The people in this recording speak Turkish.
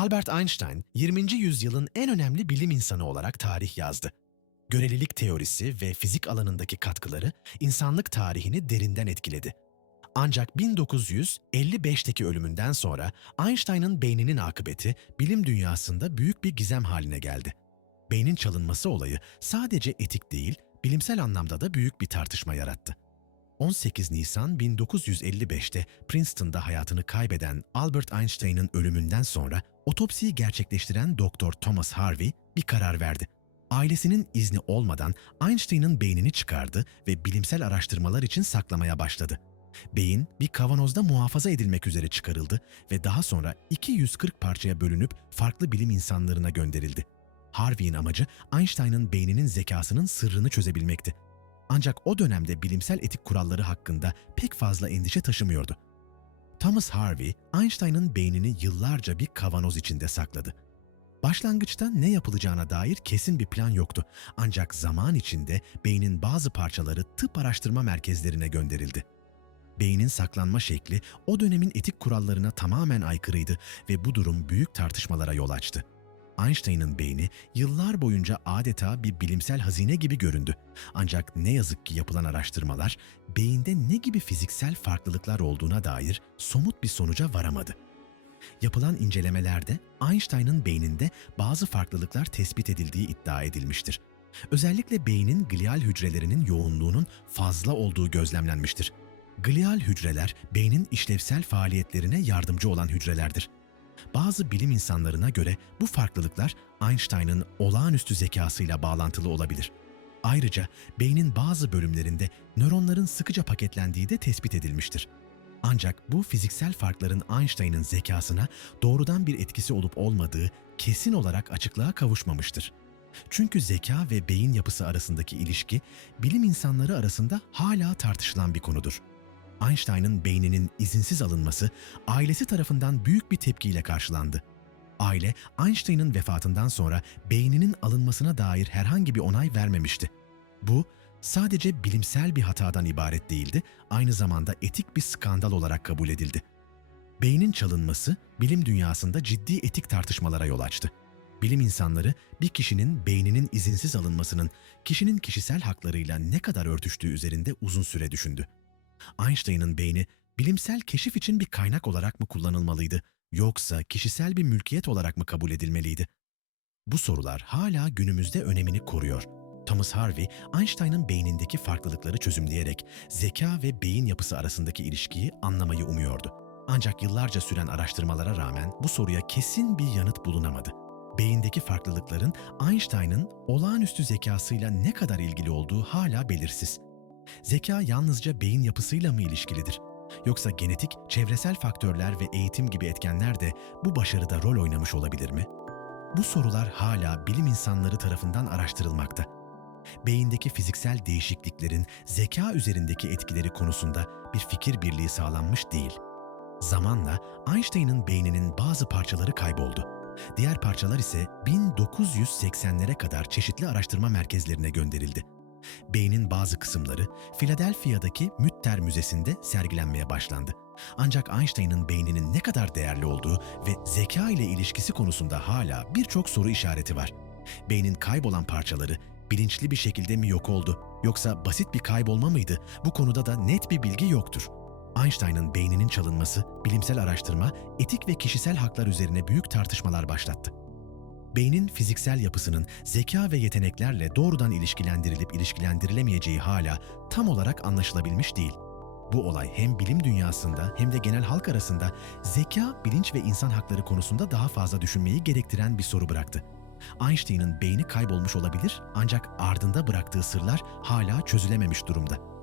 Albert Einstein, 20. yüzyılın en önemli bilim insanı olarak tarih yazdı. Görelilik teorisi ve fizik alanındaki katkıları insanlık tarihini derinden etkiledi. Ancak 1955'teki ölümünden sonra Einstein'ın beyninin akıbeti bilim dünyasında büyük bir gizem haline geldi. Beynin çalınması olayı sadece etik değil, bilimsel anlamda da büyük bir tartışma yarattı. 18 Nisan 1955'te Princeton'da hayatını kaybeden Albert Einstein'ın ölümünden sonra otopsiyi gerçekleştiren Dr. Thomas Harvey bir karar verdi. Ailesinin izni olmadan Einstein'ın beynini çıkardı ve bilimsel araştırmalar için saklamaya başladı. Beyin bir kavanozda muhafaza edilmek üzere çıkarıldı ve daha sonra 240 parçaya bölünüp farklı bilim insanlarına gönderildi. Harvey'in amacı Einstein'ın beyninin zekasının sırrını çözebilmekti. Ancak o dönemde bilimsel etik kuralları hakkında pek fazla endişe taşımıyordu. Thomas Harvey, Einstein'ın beynini yıllarca bir kavanoz içinde sakladı. Başlangıçta ne yapılacağına dair kesin bir plan yoktu. Ancak zaman içinde beynin bazı parçaları tıp araştırma merkezlerine gönderildi. Beynin saklanma şekli o dönemin etik kurallarına tamamen aykırıydı ve bu durum büyük tartışmalara yol açtı. Einstein'ın beyni yıllar boyunca adeta bir bilimsel hazine gibi göründü. Ancak ne yazık ki yapılan araştırmalar beyinde ne gibi fiziksel farklılıklar olduğuna dair somut bir sonuca varamadı. Yapılan incelemelerde Einstein'ın beyninde bazı farklılıklar tespit edildiği iddia edilmiştir. Özellikle beynin glial hücrelerinin yoğunluğunun fazla olduğu gözlemlenmiştir. Glial hücreler beynin işlevsel faaliyetlerine yardımcı olan hücrelerdir. Bazı bilim insanlarına göre bu farklılıklar Einstein'ın olağanüstü zekasıyla bağlantılı olabilir. Ayrıca beynin bazı bölümlerinde nöronların sıkıca paketlendiği de tespit edilmiştir. Ancak bu fiziksel farkların Einstein'ın zekasına doğrudan bir etkisi olup olmadığı kesin olarak açıklığa kavuşmamıştır. Çünkü zeka ve beyin yapısı arasındaki ilişki bilim insanları arasında hala tartışılan bir konudur. Einstein'ın beyninin izinsiz alınması ailesi tarafından büyük bir tepkiyle karşılandı. Aile, Einstein'ın vefatından sonra beyninin alınmasına dair herhangi bir onay vermemişti. Bu, sadece bilimsel bir hatadan ibaret değildi, aynı zamanda etik bir skandal olarak kabul edildi. Beynin çalınması, bilim dünyasında ciddi etik tartışmalara yol açtı. Bilim insanları bir kişinin beyninin izinsiz alınmasının kişinin kişisel haklarıyla ne kadar örtüştüğü üzerinde uzun süre düşündü. Einstein'ın beyni bilimsel keşif için bir kaynak olarak mı kullanılmalıydı yoksa kişisel bir mülkiyet olarak mı kabul edilmeliydi? Bu sorular hala günümüzde önemini koruyor. Thomas Harvey, Einstein'ın beynindeki farklılıkları çözümleyerek zeka ve beyin yapısı arasındaki ilişkiyi anlamayı umuyordu. Ancak yıllarca süren araştırmalara rağmen bu soruya kesin bir yanıt bulunamadı. Beyindeki farklılıkların Einstein'ın olağanüstü zekasıyla ne kadar ilgili olduğu hala belirsiz. Zeka yalnızca beyin yapısıyla mı ilişkilidir? Yoksa genetik, çevresel faktörler ve eğitim gibi etkenler de bu başarıda rol oynamış olabilir mi? Bu sorular hala bilim insanları tarafından araştırılmakta. Beyindeki fiziksel değişikliklerin zeka üzerindeki etkileri konusunda bir fikir birliği sağlanmış değil. Zamanla Einstein'ın beyninin bazı parçaları kayboldu. Diğer parçalar ise 1980'lere kadar çeşitli araştırma merkezlerine gönderildi. Beynin bazı kısımları Philadelphia'daki Mütter Müzesi'nde sergilenmeye başlandı. Ancak Einstein'ın beyninin ne kadar değerli olduğu ve zeka ile ilişkisi konusunda hala birçok soru işareti var. Beynin kaybolan parçaları bilinçli bir şekilde mi yok oldu yoksa basit bir kaybolma mıydı? Bu konuda da net bir bilgi yoktur. Einstein'ın beyninin çalınması, bilimsel araştırma, etik ve kişisel haklar üzerine büyük tartışmalar başlattı beynin fiziksel yapısının zeka ve yeteneklerle doğrudan ilişkilendirilip ilişkilendirilemeyeceği hala tam olarak anlaşılabilmiş değil. Bu olay hem bilim dünyasında hem de genel halk arasında zeka, bilinç ve insan hakları konusunda daha fazla düşünmeyi gerektiren bir soru bıraktı. Einstein'ın beyni kaybolmuş olabilir ancak ardında bıraktığı sırlar hala çözülememiş durumda.